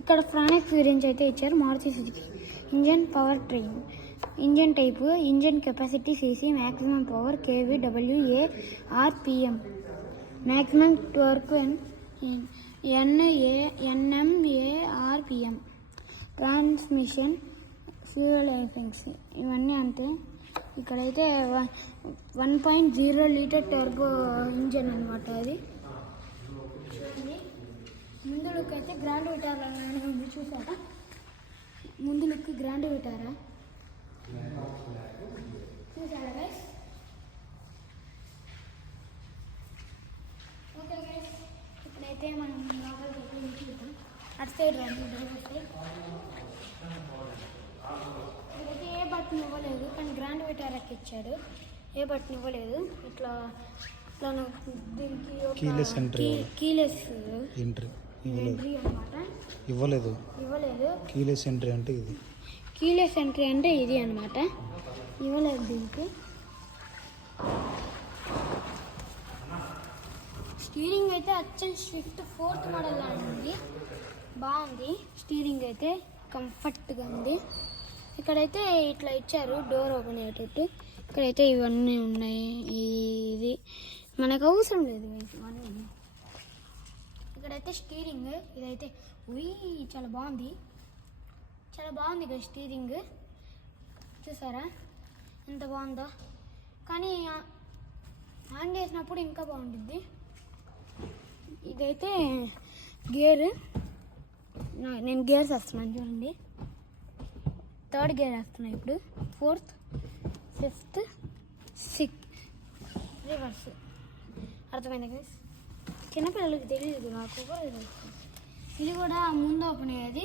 ఇక్కడ ఫ్రానెక్స్ గురించి అయితే ఇచ్చారు. Maruti Suzuki engine power train, engine type, engine capacity CC, maximum power KV, WA, RPM, maximum torque NMA, RPM, transmission, fuel efficiency, ఇవన్నీ అంతే. ఇక్కడైతే 1.0 లీటర్ టర్బో ఇంజన్ అనమాట. అది చూడండి. ముందు లుక్ అయితే గ్రాండ్ విటారా ఉంది, చూసారా? ముందు లుక్ గ్రాండ్ విటారా చూసారా గైస్? ఓకే గైస్, ఇప్పుడైతే మనం లోపలికి చూద్దాం. అటు సైడ్ రండి, డ్రైవర్ సైడ్. ఇదైతే ఏ బటన్ ఇవ్వలేదు, కానీ గ్రాండ్ విటారాకి ఇచ్చాడు. ఏ బటన్ ఇవ్వలేదు. ఇట్లా దీనికి కీలెస్ ఎంట్రీ అనమాట. ఇవ్వలేదు. కీలెస్ ఎంట్రీ అంటే ఇది. కీలెస్ ఎంట్రీ అంటే ఇది అనమాట. ఇవ్వలేదు దీనికి. స్టీరింగ్ అయితే అచ్చం స్విఫ్ట్ 4th మోడల్ లాగా ఉంది. బాగుంది స్టీరింగ్ అయితే, కంఫర్ట్గా ఉంది. ఇక్కడైతే ఇట్లా ఇచ్చారు డోర్ ఓపెన్ అయ్యేటట్టు. ఇక్కడైతే ఇవన్నీ ఉన్నాయి. ఇది మనకు అవసరం లేదు ఇవన్నీ. ఇక్కడైతే స్టీరింగ్, ఇదైతే చాలా బాగుంది. చాలా బాగుంది కదా స్టీరింగ్, చూసారా ఎంత బాగుందో? కానీ ఆన్ చేసినప్పుడు ఇంకా బాగుంటుంది. ఇదైతే గేర్, నేను గేర్స్ వేస్తున్నాను చూడండి. 3rd గేర్ వేస్తున్నాను ఇప్పుడు. 4th, 5th, 6th reverse. అర్థమైంది కదా? చిన్నపిల్లలకి తెలియదు, నాకు కూడా తెలుస్తుంది. ఇది కూడా ముందు ఓపెన్ అయ్యేది.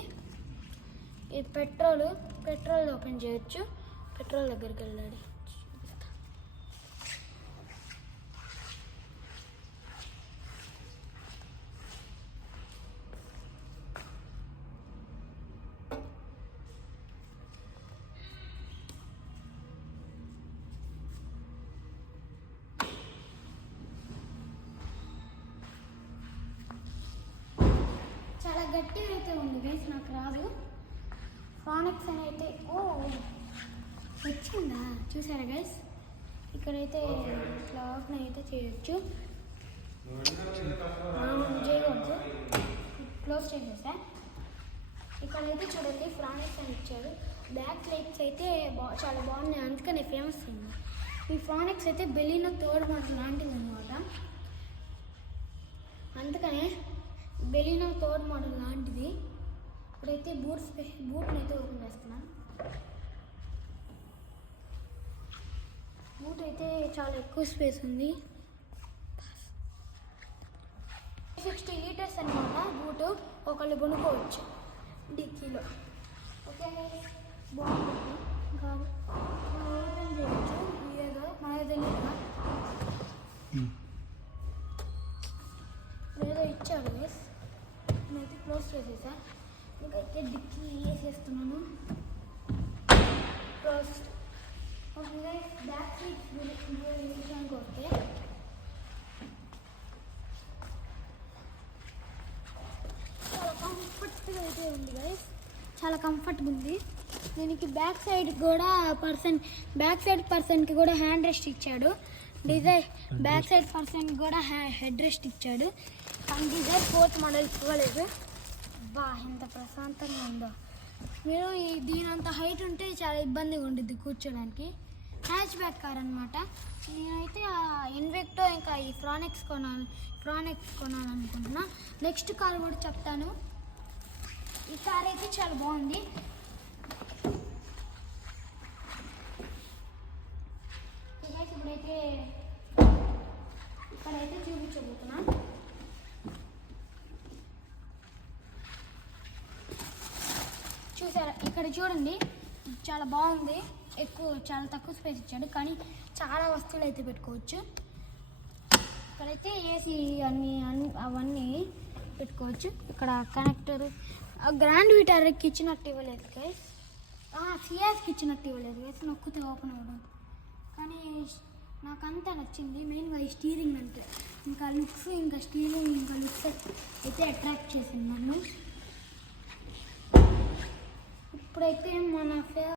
ఇది పెట్రోల్ ఓపెన్ చేయొచ్చు. పెట్రోల్ దగ్గరికి వెళ్ళాలి. చాలా గట్టిగా అయితే ఉంది గైస్, నాకు రాదు. ఫ్రానెక్స్ అని అయితే వచ్చిందా చూసారా గైస్? ఇక్కడైతే ఇట్లా ఓపెన్ అయితే చేయొచ్చు. చేయకూడదు, క్లోజ్ చేసేసా. ఇక్కడైతే చూడండి ఫ్రానెక్స్ అని ఇచ్చారు. బ్యాక్ లైట్స్ అయితే చాలా బాగున్నాయి, అందుకనే ఫేమస్ అయింది. ఈ ఫ్రానెక్స్ అయితే బెలినో 3rd మోడల్ లాంటిది అనమాట. అందుకనే బెలినో 3rd మోడల్ లాంటిది. ఇప్పుడైతే బూట్ని అయితే ఓపెన్ చేస్తున్నాను. బూట్ అయితే చాలా ఎక్కువ స్పేస్ ఉంది. 60 లీటర్స్ అనమాట బూట్. ఒకళ్ళు కొనుక్కోవచ్చు డిక్కీలో. ఓకే, బాగుంటుంది. ఇంకా ఓపెన్ చేయవచ్చు. ఏదో మనకు తెలియదు ఏదో ఇచ్చాడు గైస్. నేనైతే క్లోజ్ చేసేసా. ఇంకైతే డిక్కీ వేసేస్తున్నాను. Close. Okay guys, back seat విషయానికి వస్తే చాలా కంఫర్ట్గా అయితే ఉంది గైస్, చాలా కంఫర్ట్గా ఉంది. దీనికి బ్యాక్ సైడ్ పర్సన్కి కూడా హ్యాండ్ రెస్ట్ ఇచ్చాడు. బ్యాక్ సైడ్ పర్సన్కి కూడా హెడ్ రెస్ట్ ఇచ్చాడు. కానీ డిజైర్ 4th మోడల్ ఇవ్వలేదు. బా ఎంత ప్రశాంతంగా ఉందో. మీరు దీనంత హైట్ ఉంటే చాలా ఇబ్బందిగా ఉంటుంది కూర్చోడానికి. హ్యాచ్ బ్యాక్ కార్ అనమాట. నేనైతే ఇన్వెక్టో ఇంకా ఈ ఫ్రానెక్స్ కొనాలనుకుంటున్నా. నెక్స్ట్ కార్ కూడా చెప్తాను. ఈ కార్ అయితే చాలా బాగుంది. ఇప్పుడైతే ఇక్కడైతే చూపించబోతున్నా. చూసారా, ఇక్కడ చూడండి చాలా బాగుంది. చాలా తక్కువ స్పేస్ ఇచ్చాడు, కానీ చాలా వస్తువులు అయితే పెట్టుకోవచ్చు. ఇక్కడైతే ఏసీ అవన్నీ పెట్టుకోవచ్చు. ఇక్కడ కనెక్టర్ గ్రాండ్ విటారాకి ఇచ్చినట్టు ఇవ్వలేదు గైస్. సియాస్కి ఇచ్చినట్టు ఇవ్వలేదు గైస్. నొక్కితే ఓపెన్ అవ్వడం. కానీ నాకంతా నచ్చింది. మెయిన్గా ఈ స్టీరింగ్ అంటే ఇంకా లుక్స్, ఇంకా స్టీరింగ్, ఇంకా లుక్స్ అయితే అట్రాక్ట్ చేసింది నన్ను. ఇప్పుడైతే మన